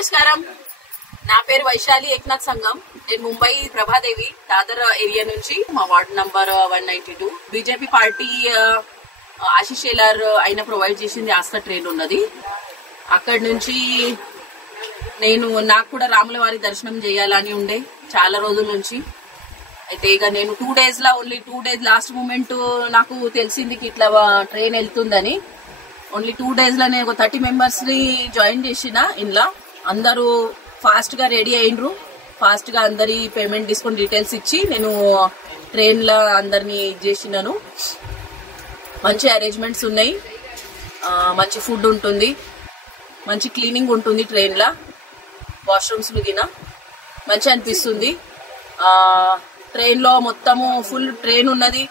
నమస్కారం. నా పేరు వైశాలి ఏక్నాథ్ సంగం. నేను ముంబై ప్రభాదేవి దాదర్ ఏరియా నుంచి, మా ward number 192. BJP party Ashish Shelar ఆయన ప్రొవైడ్ చేసింది ఆస్థా ట్రైన్ ఉన్నది. అక్కడి నుంచి నాకు కూడా రాముల వారి దర్శనం చేయాలని ఉండే చాలా రోజుల నుంచి. అయితే ఇక నేను 2 days లా ఓన్లీ 2 days లాస్ట్ మూమెంట్ నాకు తెలిసింది ఇట్లా ట్రైన్ వెళ్తుందని. ఓన్లీ 2 days లో నేను 30 members ని జాయిన్ చేసిన. ఇంట్లో అందరూ ఫాస్ట్ గా రెడీ అయినరు. ఫాస్ట్ గా అందరి పేమెంట్ డిస్కౌంట్ డీటెయిల్స్ ఇచ్చి నేను ట్రైన్ లో అందరినీ చేసినాను. మంచి అరేంజ్మెంట్స్ ఉన్నాయి, మంచి ఫుడ్ ఉంటుంది, మంచి క్లీనింగ్ ఉంటుంది ట్రైన్ లా. వాష్రూమ్స్ గిన మంచి అనిపిస్తుంది. ట్రైన్ లో మొత్తము ఫుల్ ట్రైన్ ఉన్నది.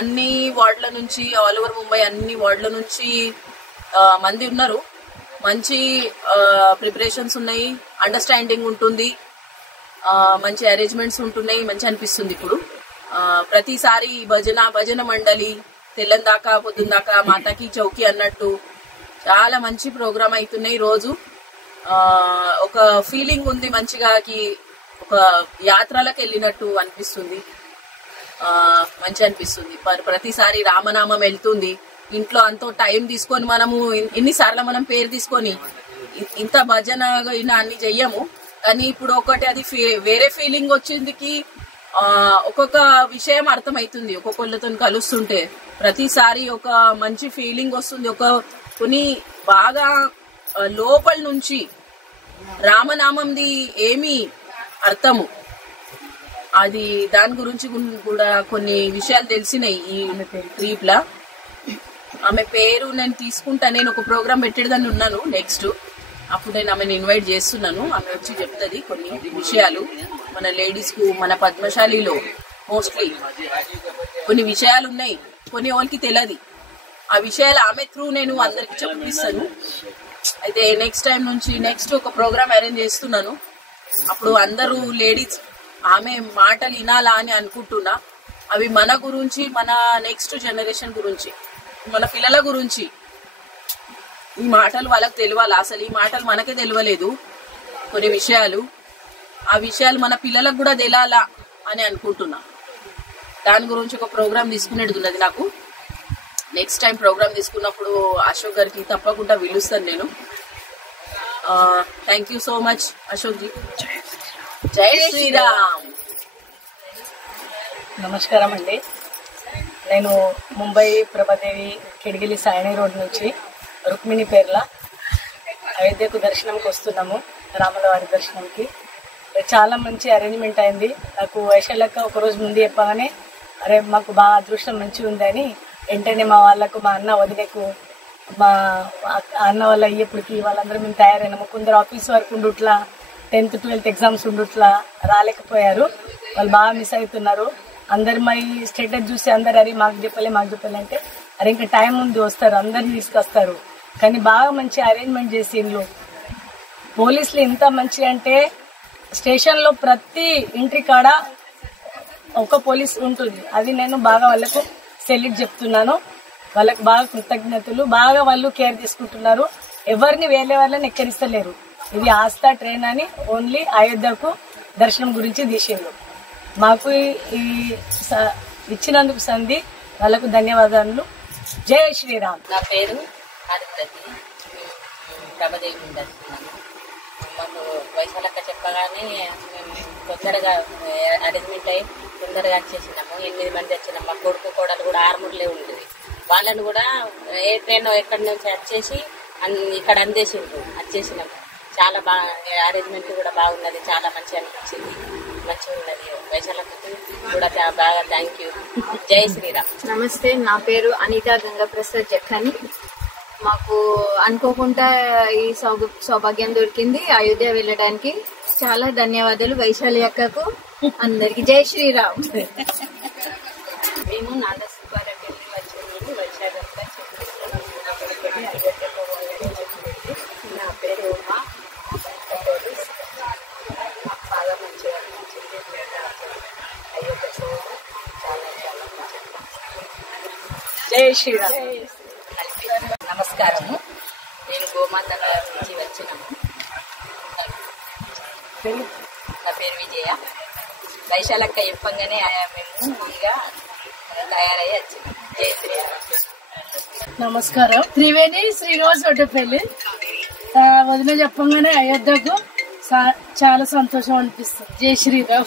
అన్ని వార్డుల నుంచి, ఆల్ ఓవర్ ముంబై అన్ని వార్డుల నుంచి మంది ఉన్నారు. మంచి ప్రిపరేషన్స్ ఉన్నాయి, అండర్స్టాండింగ్ ఉంటుంది, మంచి అరేంజ్మెంట్స్ ఉంటున్నాయి. మంచి అనిపిస్తుంది. ఇప్పుడు ప్రతిసారి భజన మండలి తెల్లని దాకా పొద్దున్న దాకా మాతాకి చౌకి అన్నట్టు చాలా మంచి ప్రోగ్రామ్ అవుతున్నాయి. రోజు ఒక ఫీలింగ్ ఉంది, మంచిగా ఒక యాత్రలకు వెళ్ళినట్టు అనిపిస్తుంది. మంచి అనిపిస్తుంది. ప్రతిసారి రామనామం వెళ్తుంది. ఇంట్లో అంత టైం తీసుకొని మనము ఎన్నిసార్లు మనం పేరు తీసుకొని ఇంత భజన అన్ని చెయ్యము. కానీ ఇప్పుడు ఒకటి అది వేరే ఫీలింగ్ వచ్చిందికి ఒక్కొక్క విషయం అర్థమవుతుంది. ఒక్కొక్కళ్ళతో కలుస్తుంటే ప్రతిసారి ఒక మంచి ఫీలింగ్ వస్తుంది. కొన్ని బాగా లోపల నుంచి రామనామంది ఏమి అర్థము, అది దాని గురించి కూడా కొన్ని విషయాలు తెలిసినాయి ఈ ట్రిప్ లా. ఆమె పేరు నేను తీసుకుంటా. నేను ఒక ప్రోగ్రామ్ పెట్టేదని ఉన్నాను నెక్స్ట్. అప్పుడు నేను ఆమెను ఇన్వైట్ చేస్తున్నాను. ఆమె వచ్చి చెప్తుంది కొన్ని విషయాలు. మన లేడీస్ కు మన పద్మశాలిలో మోస్ట్లీ కొన్ని విషయాలు ఉన్నాయి, కొన్ని వాళ్ళకి తెలియదు. ఆ విషయాలు ఆమె త్రూ నేను అందరికి చెప్పిస్తాను. అయితే నెక్స్ట్ టైం నుంచి నెక్స్ట్ ఒక ప్రోగ్రామ్ అరేంజ్ చేస్తున్నాను. అప్పుడు అందరూ లేడీస్ ఆమె మాటలు వినాలా అని అనుకుంటున్నా. అవి మన గురించి, మన నెక్స్ట్ జనరేషన్ గురించి, మన పిల్లల గురించి ఈ మాటలు వాళ్ళకి తెలియాలి. అసలు ఈ మాటలు మనకే తెలియలేదు కొన్ని విషయాలు. ఆ విషయాలు మన పిల్లలకు కూడా తెలియాలా అని అనుకుంటున్నా. దాని గురించి ఒక ప్రోగ్రామ్ తీసుకునేది ఉన్నది నాకు. నెక్స్ట్ టైం ప్రోగ్రామ్ తీసుకున్నప్పుడు అశోక్ గారికి తప్పకుండా పిలుస్తాను నేను. Thank you so much Ashok G. జై శ్రీరామ్. నమస్కారం అండి. నేను ముంబై ప్రభాదేవి కిడిగిలి సాయని రోడ్ నుంచి రుక్మిణి పేర్ల అయోధ్యకు దర్శనంకి వస్తున్నాము. రాముల వారి దర్శనంకి చాలా మంచి అరేంజ్మెంట్ అయింది. నాకు వైశాలక్క ఒకరోజు ముందు చెప్పగానే అరే మాకు బాగా అదృష్టం మంచిగా ఉందని వెంటనే మా వాళ్ళకు, మా అన్న వదినకు, మా అన్న వాళ్ళ అయ్యేప్పటికి వాళ్ళందరూ మేము తయారైనాము. కొందరు ఆఫీస్ వర్క్ ఉండుట్లా, 10th 12th ఎగ్జామ్స్ ఉండుట్లా రాలేకపోయారు. వాళ్ళు బాగా మిస్ అవుతున్నారు. అందరు మా స్టేటస్ చూసి అందరు అరే మాకు చెప్పలే అంటే అరే ఇంకా టైం ఉంది వస్తారు, అందరిని తీసుకొస్తారు. కానీ బాగా మంచి అరేంజ్మెంట్ చేసిండ్రు పోలీసులు. ఇంత మంచి అంటే స్టేషన్లో ప్రతి ఇంటి కాడ ఒక పోలీస్ ఉంటుంది. అది నేను బాగా వాళ్ళకు సెల్యూట్ చెప్తున్నాను. వాళ్ళకి బాగా కృతజ్ఞతలు. బాగా వాళ్ళు కేర్ తీసుకుంటున్నారు. ఎవరిని వేరే వాళ్ళని ఎక్కరిస్తలేరు. ఇది ఆస్థా ట్రైన్ అని ఓన్లీ అయోధ్యకు దర్శనం గురించి తీసిండ్రు. మాకు ఈ ఇచ్చినందుకు సంధి వాళ్ళకు ధన్యవాదాలు. జై శ్రీరామ్. నా పేరు ఆదిత్యకి, ప్రభాదేవి నుండి వస్తున్నాను. మాకు వైశాలక్క చెప్పగానే మేము తొందరగా అరేంజ్మెంట్ అయ్యి తొందరగా వచ్చేసినాము. 8 మంది వచ్చినాము. మా కొడుకు కోడలు కూడా ఆర్మూర్లే ఉండేది. వాళ్ళని కూడా ఏ ట్రైన్ ఎక్కడి నుంచి వచ్చేసి ఇక్కడ వచ్చేసినాము. చాలా బాగా అరేంజ్మెంట్ కూడా బాగున్నది. చాలా మంచిగా అనిపించింది. మంచిగా ఉన్నది. వైశాలక్కకి కూడా బాగా థ్యాంక్ యూ. జై శ్రీరామ్. నమస్తే, నా పేరు అనితా గంగాప్రసాద్ జక్కని. మాకు అనుకోకుండా ఈ సౌభాగ్యం దొరికింది అయోధ్య వెళ్ళడానికి. చాలా ధన్యవాదాలు వైశాలి అక్కకు. అందరికి జై శ్రీరామ్. మేము నాగసుబ్బారెడ్డి వచ్చింది. వైశాలి అక్క చెప్పి అయోధ్య పోవాలని చెప్పింది. నా పేరు ఉమా. బాగా మంచిగా అనిపించింది. అయోధ్య పోవడం చాలా చాలా మంచిగా. జై శ్రీరామ్. నమస్కారము. నేను గోమాత నుంచి వచ్చినాము. నా పేరు విజయ. వైశాలక్క చెప్పంగానే మేము ఇక తయారయ్యి వచ్చినాం. జై శ్రీరామ్. నమస్కారం. త్రివేణి శ్రీనివాస్ ఒడ్డపల్లి. వదిన చెప్పంగానే అయోధ్యకు చాలా సంతోషం అనిపిస్తుంది. జై శ్రీరామ్.